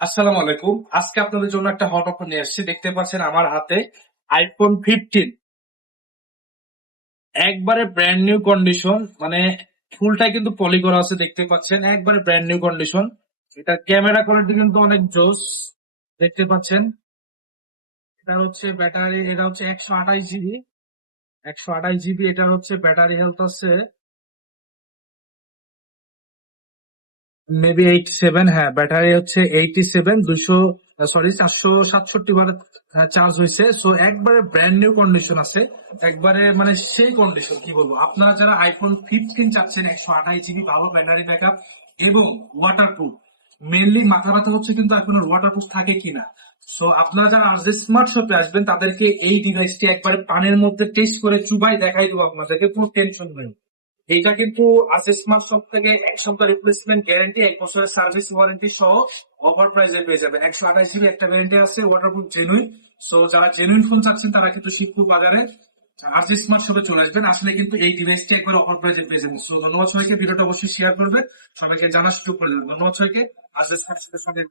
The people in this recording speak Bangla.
আসসালামু আলাইকুম। আজকে আপনাদের জন্য একটা হট অফার নিয়ে আসছি। দেখতে পাচ্ছেন আমার হাতে আইফোন 15 একবারে ব্র্যান্ড নিউ কন্ডিশন, মানে ফুলটাই কিন্তু পলি করা আছে। দেখতে পাচ্ছেন একবারে ব্র্যান্ড নিউ কন্ডিশন। এটা ক্যামেরা কোয়ালিটি কিন্তু অনেক জোস। দেখতে পাচ্ছেন এটা হচ্ছে ব্যাটারি, এটা হচ্ছে 128 জিবি। 128 জিবি, এটা হচ্ছে ব্যাটারি হেলথ আছে মেবি 87। হ্যাঁ, ব্যাটারি হচ্ছে 87, 467 বার চার্জ হয়েছে। সো একবারে ব্র্যান্ড নিউ কন্ডিশন আছে। একবারে মানে সেই কন্ডিশন কি বলবো। আপনারা যারা আইফোন 15 চাচ্ছেন 128 জিবি ভালো ব্যাটারি ব্যাকআপ এবং ওয়াটারপ্রুফ, মেনলি মাথা ব্যথা হচ্ছে কিন্তু আইফোনের ওয়াটারপ্রুফ থাকে কিনা। সো আপনারা যারা আজ স্মার্ট শপে আসবেন তাদেরকে এই ডিভাইসটি একবারে পানের মধ্যে টেস্ট করে চুবাই দেখাই দেবো আপনাদেরকে, কোনো টেনশন নেই। এইটা কিন্তু আছে স্মার্ট শপ থেকে 1 সপ্তাহ রিপ্লেসমেন্ট গ্যারান্টি, 1 বছরের সার্ভিস ওয়ারেন্টি সহ অফার প্রাইসে পেয়ে যাবেন। 128 জিবি একটা ভ্যারিয়েন্টে আছে ওয়াটারপ্রুফ জেনুইন। সো যারা জেনুইন ফোন চাচ্ছেন তারা কিন্তু শিবপুর বাজারে আর স্মার্ট শপে চলে আসবেন। আসলে কিন্তু এই ডিভাইসটি একবার অফার প্রাইসে পেয়ে যাবেন। সো ধন্যবাদ সবাইকে, ভিডিওটা অবশ্যই শেয়ার করবেন, সবাইকে জানার সুযোগ করে দেবেন। ধন্যবাদ সবাইকে। আর স্মার্ট শপের সঙ্গে